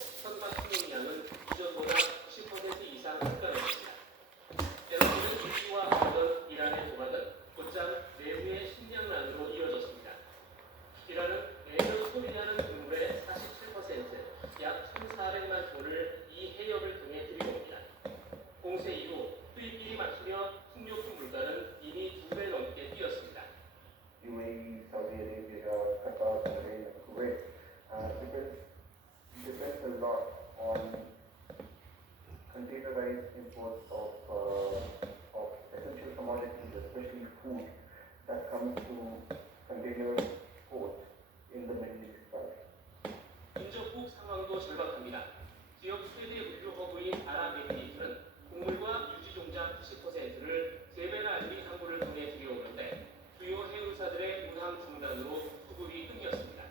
선박 승용량은 기존보다 90% 이상 증가했습니다. 에너지는 유지와 가던 이란의 조각은 곧장 내부의 식량난으로 이어졌습니다. 이란은 매년 소비하는 국물의 47%, 약 1,400만 톤을 이 해협을 통해 들여옵니다. 공세 이후 수입비리 맞추며 식료품 물가는 이미 2배 넘게 뛰었습니다. UAE, Saudi Arabia, Qatar, Bahrain, Kuwait, depends a lot on containerized imports of essential commodities, especially food, that comes through container ports in the Middle East side. 인접국 상황도 절박합니다. 지역 최대 물류 허브인 아랍에미리트는 곡물과 유지 종자 90%를 세베나 알리 항구를 통해 들여오는데 주요 해운사들의 운항 중단으로 수급이 끊겼습니다.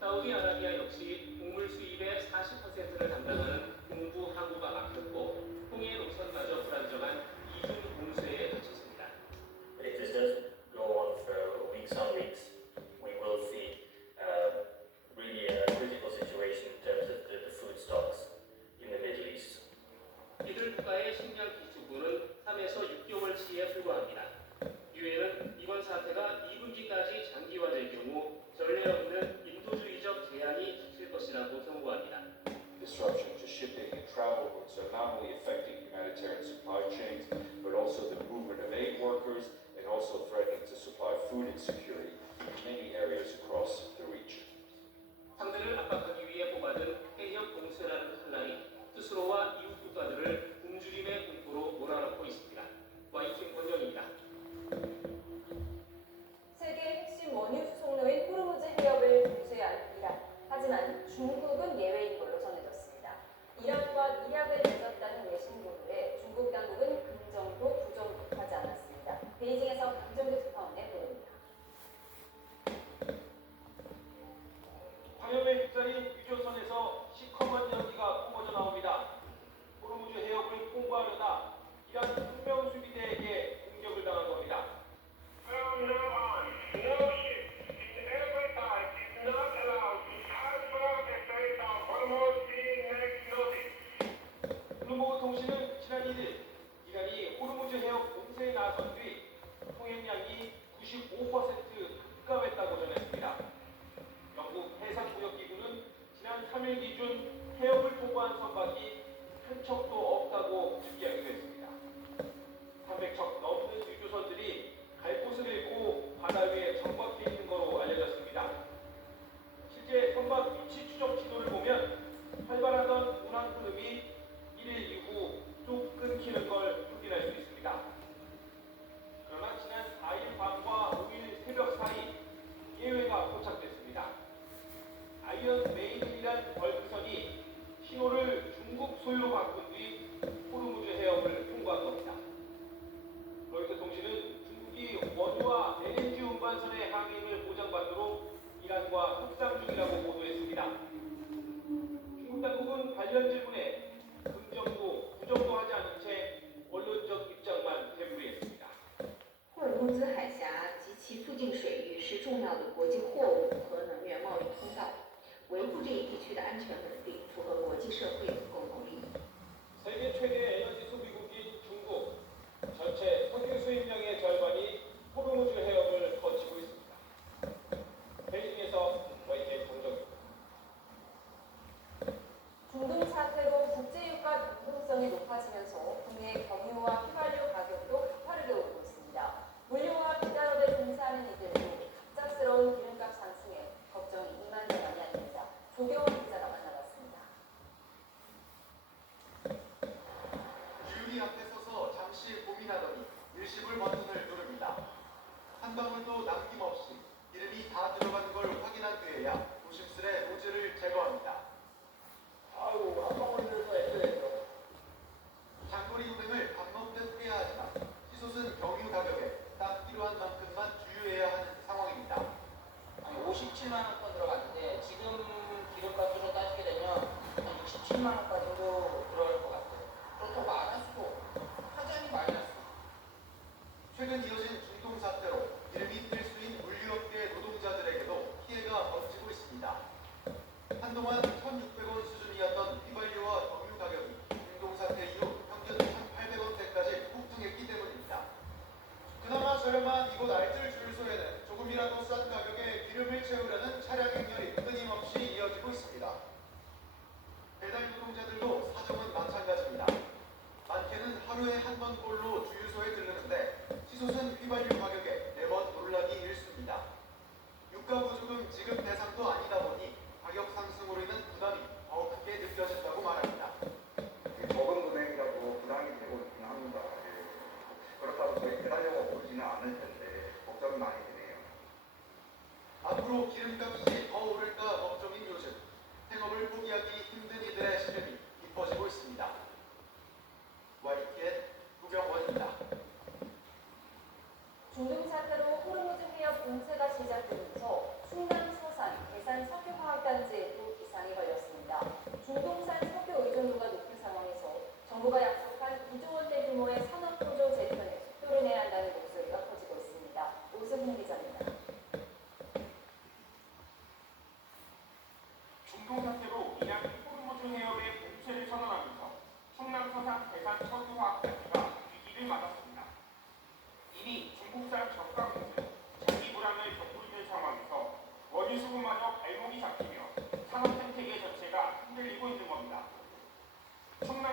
사우디아라비아 역시 곡물 수입의 40%를 담당하는 동부 항구가 막혔고 홍해 노선마저 불안정한 이중 공세에 갇혔습니다. If this does go on for weeks on weeks, we will see really a critical situation in terms of the food stocks in the Middle East. 이들 국가의 식량 기축분은 3에서 6개월치에 불과합니다. 유엔은 이번 사태가 2분기까지 장기화될 경우 전례 없는 인도주의적 재앙이 닥칠 것이라고 경고합니다. Disruption to shipping and travel routes are not only affecting humanitarian supply chains, but also the movement of aid workers and also threatening to supply food insecurity in many areas across the region. 상대를 압박하기 위해 뽑아든 해협 공세라는 한란이 스스로와 이웃 국가들을 굶주림의 공포로 몰아넣고 있습니다. YTN 권영입니다. 세계 핵심 원유 수송로인 호르무즈 해협을 봉쇄한 이란. 하지만 중국은 예외인 걸로 전해졌습니다. 이란과 이락을 맺었다는 외신 보도에 중국 당국은 긍정도 부정도 하지 않았습니다. 베이징에서 강정규 특파원의 보도입니다. 화염에 휩싸린 유조선에서 시커먼 연기가 뿜어져 나옵니다. 호르무즈 해협을 통과하려다 이란 생명수비대에게 공격을 당한 겁니다. From now on, no ship in every time is not allowed to transfer the Strait of Hormuz till next notice. 블룸버그 통신은 지난 1일 이란이 호르무즈 해협 공세에 나선 뒤 통행량이 95% 급감했다고 전했습니다. 영국 해상무역기구는 지난 3일 기준 해협을 통과한 선박이 한 척도 없다고 집계하기도 했습니다. 300척 넘는 유조선들이 갈 곳을 잃고 바다 위에 정박해 있는 것으로 알려졌습니다. 실제 선박 위치 추적 지도를 보면 활발하던 운항 흐름이 1일 이후 뚝 끊기는 걸 확인할 수 있습니다. 그러나 지난 4일 밤과 5일 새벽 사이 예외가 포착됐습니다. 아이언 메인이란 벌크선이 신호를 중국 소유로 바꾼 뒤 호르무즈 해협을 통과한 겁니다. 로이터 통신은 중국이 원유와 LNG 운반선의 항행을 보장받도록 이란과 협상 중이라고 보도했습니다. 중국 당국은 관련 질문에 긍정도 부정도 하지 않은 채 원론적 입장만 되풀이했습니다. 霍尔木兹海峡及其附近水域是重要的国际货物和能源贸易通道，维护这一地区的安全稳定符合国际社会的共同利益。 세계 최대 에너지 소비국인 중국, 전체 석유 수입량의 절반이 호르무즈 해협을 거치고 있습니다. 베이징에서 YTN 정정입니다. 중동 사태로 국제유가 변동성이 높아지면서 국내 경유와 휘발유 가격도 가파르게 오르고 있습니다. 물류와 기자업에 종사하는 이들도 갑작스러운 기름값 상승에 걱정이 이만저만이 아닙니다. 조경원 기자가 만나봤습니다. 주유기 앞에 서서 잠시 고민하더니 일시불 버튼을 누릅니다. 한 방울도 남김없이 기름이 다 들어간 걸 확인한 뒤에야 조심스레 노즐을 제거합니다. 아유, 한 방울이라도 애써야죠. 장거리 운행을 밥 먹듯 해야 하지만 시솟은 경유 가격에 딱 필요한 만큼만 주유해야 하는 상황입니다. 57만 원권 들어갔는데 지금 기름값으로 따지게 되면 한 67만 원까지 정도 들어갈 것 같아요. 그렇다고 마이너스고 하자니 마이너스. 최근 이어진 중동 사태로 기름이 필수인 물류업계 노동자들에게도 피해가 번지고 있습니다. 한동안 1,600원 수준이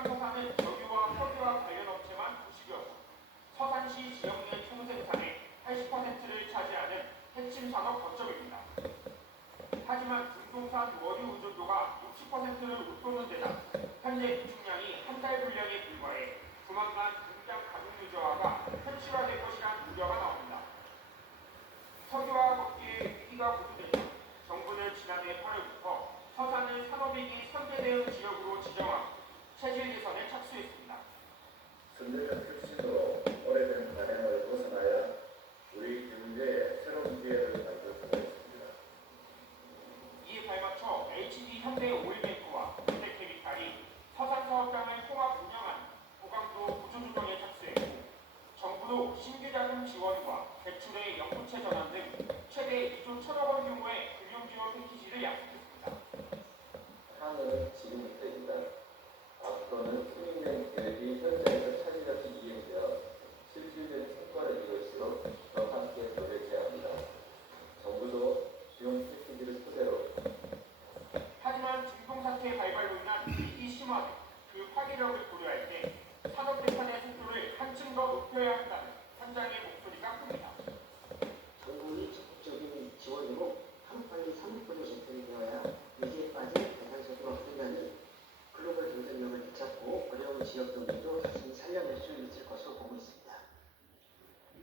하지만 서산은 석유와 석유화 관련 업체만 90여소, 서산시 지역 내 총생산의 80%를 차지하는 핵심 산업 거점입니다. 하지만 중동산 원유 의존도가 60%를 웃도는 데다 현재 유출량이 한 달 분량에 불과해 조만간 공장 가동 유저화가 현실화될 것이란 우려가 나옵니다. 석유화 업계의 위기가 고조되자 정부는 지난해 8월부터 서산을 산업위기 선제 대응 지역으로 지정하고 체질 개선에 착수했습니다. 선제적 혁신으로 오래된 관행을 벗어나야 우리 경제에 새로운 기회를 만들 수가 있습니다. 이에 발맞춰 HD 현대 오일뱅크와 현대캐피탈이 서산 사업장을 통합 운영하는 고강도 구조조정에 착수했고 정부도 신규 자금 지원과 대출의 영구채 전환 등 최대 2조 1천억 원 규모의 금융지원 패키지를 약속했습니다. 향은 지금부터입니다. 앞으로는 수익낸 계획이 현장에서 차질 없이 이행되어 실질적인 성과를 이룰수록 더 함께 노력해야 합니다. 정부도 지원 패키지를 토대로 하지만 중동 사태 발발로 인한 위기 심화 등 그 파괴력을 고려할 때 산업 대판의 속도를 한층 더 높여야 한다는 현장의 목소리가 큽니다. 정부의 적극적인 지원으로 하루빨리 30%이 되어야 위기에 빠진 대상소득 분야는 글로벌 경쟁력을 되찾고 어려운 지역 경제도 다시 살려낼 수 있을 것으로 보고 있습니다.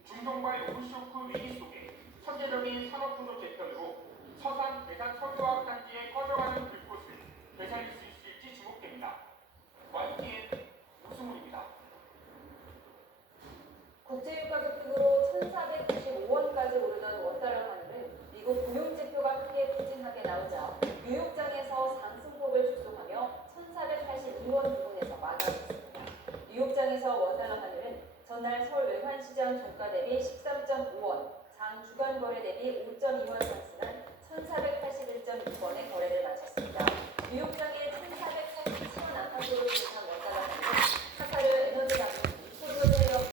중동발 오일쇼크 위기 속에 선제적인 산업구조 재편으로 서산 대산 석유화학 단지에 꺼져가는 불꽃을 되살릴 수 있을지 주목됩니다. YTN 우승훈입니다. 국제유가 급등으로 1,495원까지 오르던 원달러 환율은 미국 고용지표가 크게 부진하게 나오자 뉴욕장에서 상승폭을 축소하며 1,482원 부근에서 마감했습니다. 뉴욕장에서 원달러 환율은 전날 서울 외환시장 종가 대비